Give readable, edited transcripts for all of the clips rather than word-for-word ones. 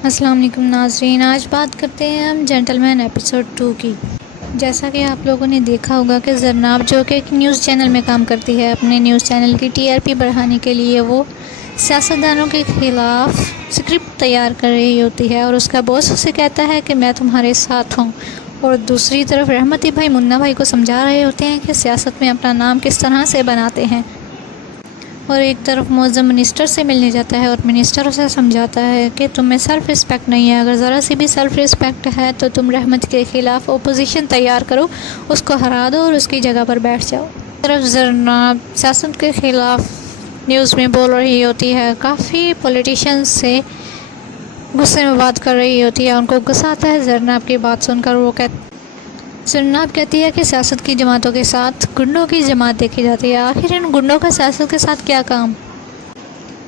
अस्सलाम वालेकुम नाज़रीन, आज बात करते हैं हम जेंटलमैन एपिसोड 2 की। जैसा कि आप लोगों ने देखा होगा कि ज़रनाब जो कि एक न्यूज़ चैनल में काम करती है, अपने न्यूज़ चैनल की टीआरपी बढ़ाने के लिए वो सियासतदानों के ख़िलाफ़ स्क्रिप्ट तैयार कर रही होती है और उसका बॉस उसे कहता है कि मैं तुम्हारे साथ हूँ। और दूसरी तरफ रहमती भाई मुन्ना भाई को समझा रहे होते हैं कि सियासत में अपना नाम किस तरह से बनाते हैं। और एक तरफ मौज़म मिनिस्टर से मिलने जाता है और मिनिस्टर उसे समझाता है कि तुम्हें सेल्फ़ रिस्पेक्ट नहीं है, अगर ज़रा सी भी सेल्फ़ रिस्पेक्ट है तो तुम रहमत के ख़िलाफ़ ओपोजिशन तैयार करो, उसको हरा दो और उसकी जगह पर बैठ जाओ। तरफ ज़रनाब सियासत के ख़िलाफ़ न्यूज़ में बोल रही होती है, काफ़ी पॉलिटिशियंस से गुस्से में बात कर रही होती है, उनको गुस्सा आता है ज़रनाब की बात सुनकर। वो ज़रनाब कहती है कि सियासत की जमातों के साथ गुंडों की जमात देखी जाती है, आखिर इन गुंडों का सियासत के साथ क्या काम।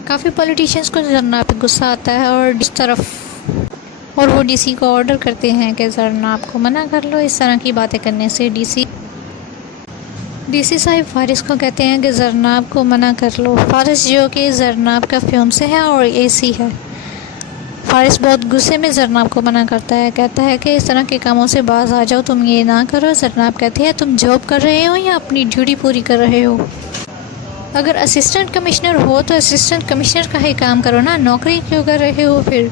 काफ़ी पॉलिटिशियंस को ज़रनाब पे गुस्सा आता है और इस तरफ वो डीसी को ऑर्डर करते हैं कि ज़रनाब को मना कर लो इस तरह की बातें करने से। डीसी साहिब फारिस को कहते हैं कि ज़रनाब को मना कर लो। फारिस जो कि ज़रनाब का फ्यूंसे है और एसी है। फारिस बहुत गुस्से में ज़रनाब को मना करता है, कहता है कि इस तरह के कामों से बाज आ जाओ, तुम ये ना करो। ज़रनाब कहती है तुम जॉब कर रहे हो या अपनी ड्यूटी पूरी कर रहे हो। अगर असिस्टेंट कमिश्नर हो तो असिस्टेंट कमिश्नर का ही काम करो ना, नौकरी क्यों कर रहे हो फिर।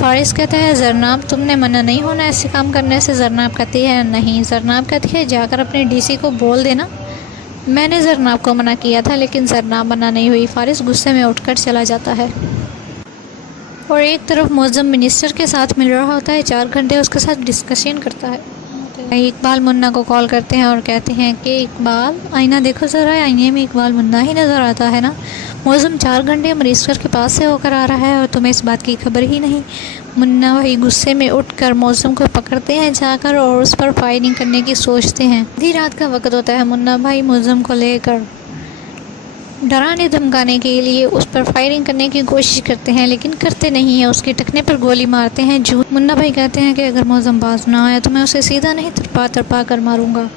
फारिस कहता है ज़रनाब तुमने मना नहीं होना ऐसे काम करने से। ज़रनाब कहती है नहीं। ज़रनाब कहती है जाकर अपने डीसी को बोल देना मैंने ज़रनाब को मना किया था, लेकिन ज़रनाब मना नहीं हुई। फारिस गुस्से में उठकर चला जाता है और एक तरफ मौज़म मिनिस्टर के साथ मिल रहा होता है, 4 घंटे उसके साथ डिस्कशन करता है। इकबाल मुन्ना को कॉल करते हैं और कहते हैं कि इकबाल आईना देखो ज़रा, आईने में इकबाल मुन्ना ही नज़र आता है ना। मौज़म 4 घंटे मिनिस्टर के पास से होकर आ रहा है और तुम्हें इस बात की खबर ही नहीं। मुन्ना भाई गुस्से में उठकर मौज़म को पकड़ते हैं जाकर और उस पर फायरिंग करने की सोचते हैं। आधी रात का वक्त होता है। मुन्ना भाई मौज़म को लेकर डराने धमकाने के लिए उस पर फायरिंग करने की कोशिश करते हैं, लेकिन करते नहीं हैं, उसके टखने पर गोली मारते हैं। मुन्ना भाई कहते हैं कि अगर मौज़म बाज ना आया तो मैं उसे सीधा नहीं तरपा कर मारूंगा।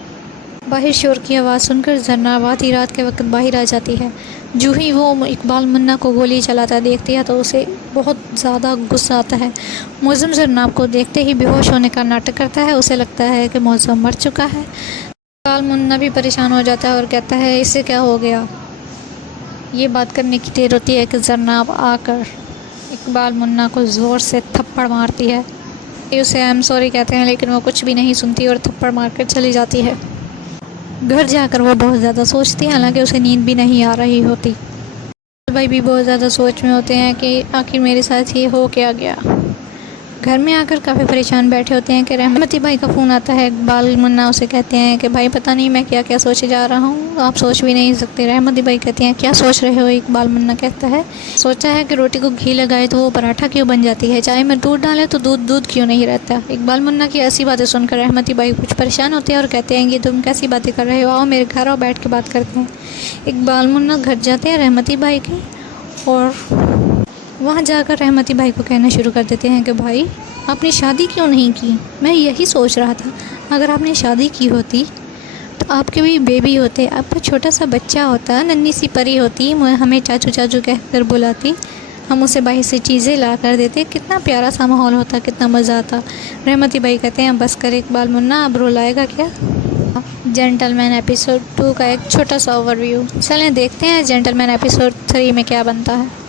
बाहर शोर की आवाज़ सुनकर ज़रनाब आधी रात के वक्त बाहर आ जाती है। जो ही वो इकबाल मुन्ना को गोली चलाता देखती है तो उसे बहुत ज़्यादा गुस्सा आता है। मौज़म ज़रनाब को देखते ही बेहोश होने का नाटक करता है, उसे लगता है कि मौज़म मर चुका है। इकबाल मुन्ना भी परेशान हो जाता है और कहता है इससे क्या हो गया। ये बात करने की देर होती है कि ज़रनाब आकर इकबाल मुन्ना को ज़ोर से थप्पड़ मारती है। उसे आई एम सॉरी कहते हैं, लेकिन वो कुछ भी नहीं सुनती और थप्पड़ मारकर चली जाती है। घर जाकर वो बहुत ज़्यादा सोचती है, हालांकि उसे नींद भी नहीं आ रही होती। भाई भी बहुत ज़्यादा सोच में होते हैं कि आखिर मेरे साथ ये हो क्या गया। घर में आकर काफ़ी परेशान बैठे होते हैं कि रहमती भाई का फ़ोन आता है। इकबाल मुन्ना उसे कहते हैं कि भाई पता नहीं मैं क्या क्या सोचे जा रहा हूँ, आप सोच भी नहीं सकते। रहमती भाई कहते हैं क्या सोच रहे हो। इकबाल मुन्ना कहता है सोचा है कि रोटी को घी लगाए तो वो पराठा क्यों बन जाती है, चाय में दूध डाले तो दूध क्यों नहीं रहता। इकबाल मुन्ना की ऐसी बातें सुनकर रहमती भाई कुछ परेशान होते हैं और कहते हैं कि तुम कैसी बातें कर रहे हो, आओ मेरे घर आओ बैठ के बात करते हैं। इकबाल मुन्ना घर जाते हैं रहमती भाई के और वहाँ जाकर रहमती भाई को कहना शुरू कर देते हैं कि भाई आपने शादी क्यों नहीं की। मैं यही सोच रहा था अगर आपने शादी की होती तो आपके भी बेबी होते, आपका छोटा सा बच्चा होता, नन्ही सी परी होती, हमें चाचू चाचू कहकर बुलाती, हम उसे बाहर से चीज़ें ला कर देते, कितना प्यारा सा माहौल होता, कितना मज़ा आता। रहमती भाई कहते हैं बस कर इकबाल मुन्ना, अब रुलाएगा क्या। जेंटलमैन एपिसोड 2 का एक छोटा सा ओवरव्यू। चलें देखते हैं जेंटलमैन एपिसोड 3 में क्या बनता है।